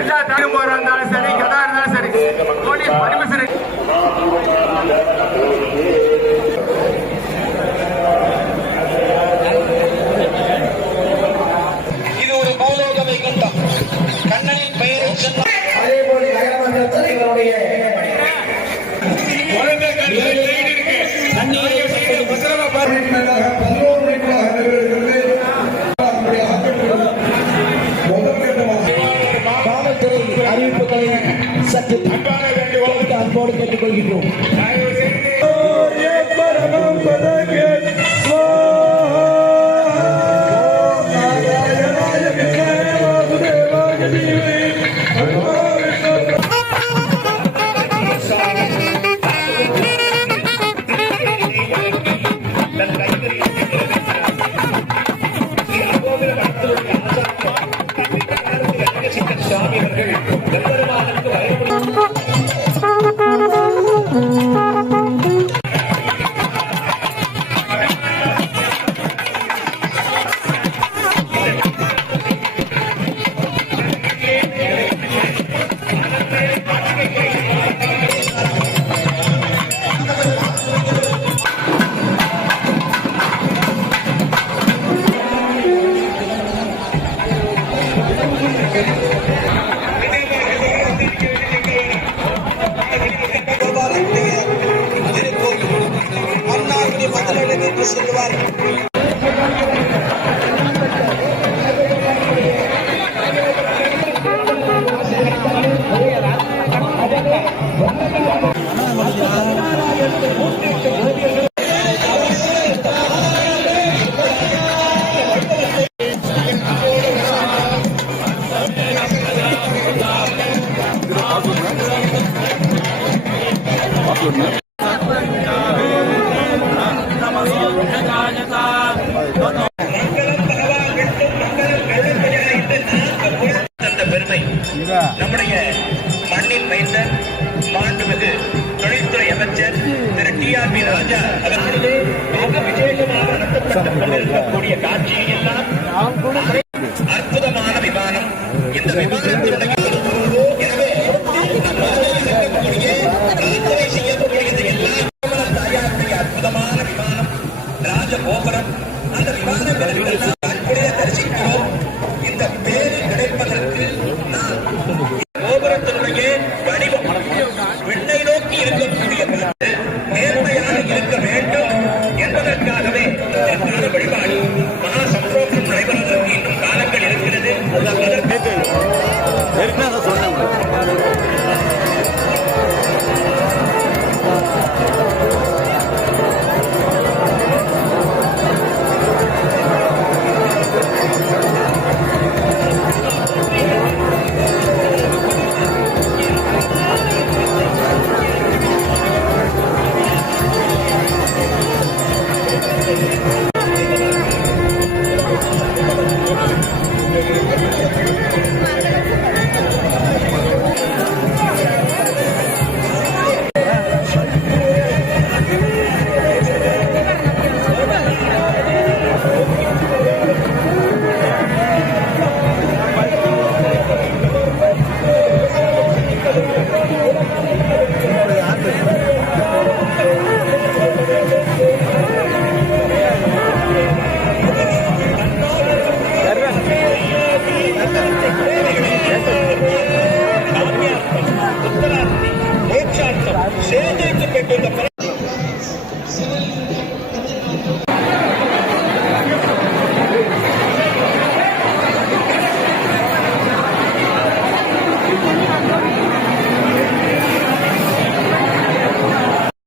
எல்லா தாயும் போறா இருந்தாலும் சரி, எதா இருந்தாலும் சரி, போலீஸ் பர்மிஷன். இது ஒரு பூலோகமை கொண்டம். கண்ணனின் பெயரை சொன்ன அதே போல நகரமன்ற தலைவருடைய காவல்துறை அறிவிப்புகளை சற்று அன்போடு கேட்டுக்கொள்கின்றோம். சுவாமி சொல்லுவார். நம்முடைய மண்ணின் மைந்தர் மாண்புமிகு தொழில்துறை அமைச்சர் திரு டி.ஆர்.பி. ராஜா அவர்களே மிக விசேஷமாக நடத்தப்பட்டுக் கொண்டிருக்கக்கூடிய காட்சியை எல்லாம் அற்புதமான விமானம். இந்த விமானத்தினுடைய எனவே செய்யக்கூடியது எல்லாம் தாயாருடைய அற்புதமான விமானம் ராஜகோபுரம். அந்த விமானம்